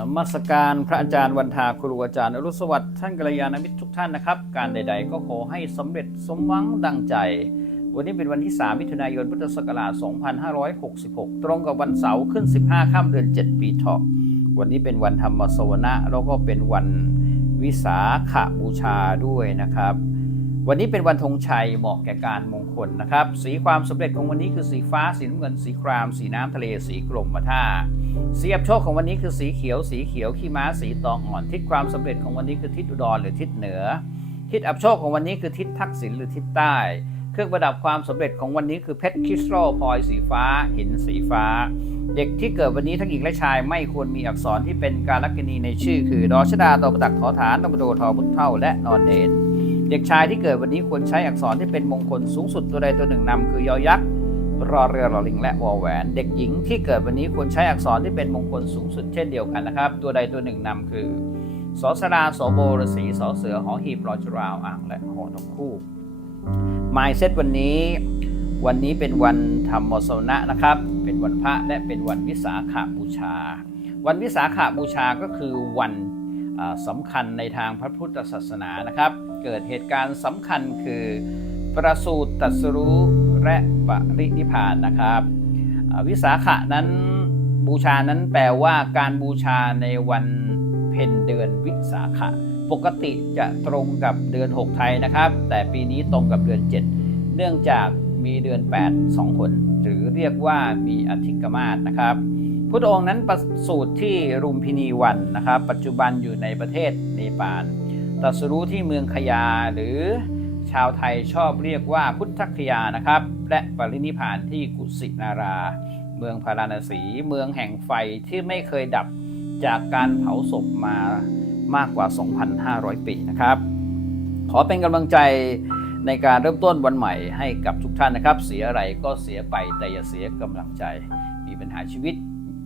นมัสการพระอาจารย์วันทาครูอาจารย์อรุสวัสดิ์ท่านกัลยาณมิตรทุกท่านนะครับ การใด ๆ ก็ขอให้สำเร็จสมหวังดังใจ วันนี้เป็นวันที่ 3 มิถุนายนพุทธศักราช 2566 ตรงกับวันเสาร์ขึ้น 15ค่ำเดือน 7 ปีเถาะวันนี้เป็นวันธรรมสวนะแล้วก็เป็นวันวิสาขบูชาด้วยนะครับ วันนี้เป็นวันธงชัยเหมาะแก่การมง คลนะครับ สีความสำเร็จของวันนี้คือสีฟ้า สีน้ำเงิน สีคราม สีน้ำทะเล สีกรมท่าสีอับโชคของวันนี้คือสีเขียว สีเขียวขี้ม้า สีตองอ่อน ทิศความสำเร็จของวันนี้คือทิศอุดรหรือทิศเหนือ ทิศอับโชคของวันนี้คือทิศทักษิณหรือทิศใต้ เครื่องประดับความสำเร็จของวันนี้คือเพชรคริสตัลพลอยสีฟ้า หินสีฟ้า เด็กที่เกิดวันนี้ทั้งหญิงและชายไม่ควรมีอักษรที่เป็นการลักษณีในชื่อ คือดอชดาตอประตักถอฐานตอประโดทอพุทธเท่าและนอนเนน เด็กชายที่เกิดวันนี้ควรใช้อักษรที่เป็นมงคลสูงสุดตัวใดตัวหนึ่งนำคือยอยักษ์รอเรือรอลิงและวอแหวน เด็กหญิงที่เกิดวันนี้ควรใช้อักษรที่เป็นมงคลสูงสุดเช่นเดียวกันนะครับ ตัวใดตัวหนึ่งนำคือสอสราสอโบรสีสอเสือหอหีบรอจุราวอ่างและหอนกคู่ไมเซตวันนี้ วันนี้เป็นวันธรรมสนะนะครับ เป็นวันพระและเป็นวันวิสาขาบูชา วันวิสาขาบูชาก็คือวัน สำคัญในทางพระพุทธศาสนานะครับ เกิดเหตุการณ์สำคัญคือประสูติตรัสรู้และปรินิพพานนะครับวิสาขะนั้นบูชานั้นแปลว่าการบูชาในวันเพ็ญเดือนวิสาขะ ปกติจะตรงกับเดือน 6 ไทยนะครับ แต่ปีนี้ตรงกับเดือน 7 เนื่องจากมีเดือน 8 2คนหรือเรียกว่ามีอธิกมาศนะครับ พุทธองค์นั้นประสูติที่รุมพินีวันนะครับ ปัจจุบันอยู่ในประเทศเนปาลตรัสรู้ที่เมืองขยาหรือชาวไทยชอบเรียกว่าพุทธคยานะครับ และปรินิพพานที่กุสินารา เมืองพาราณสี เมืองแห่งไฟที่ไม่เคยดับจากการเผาศพมามากกว่า 2,500 ปีนะครับ ขอเป็นกำลังใจในการเริ่มต้นวันใหม่ให้กับทุกท่านนะครับ เสียอะไรก็เสียไปแต่อย่าเสียกำลังใจ มีปัญหาชีวิต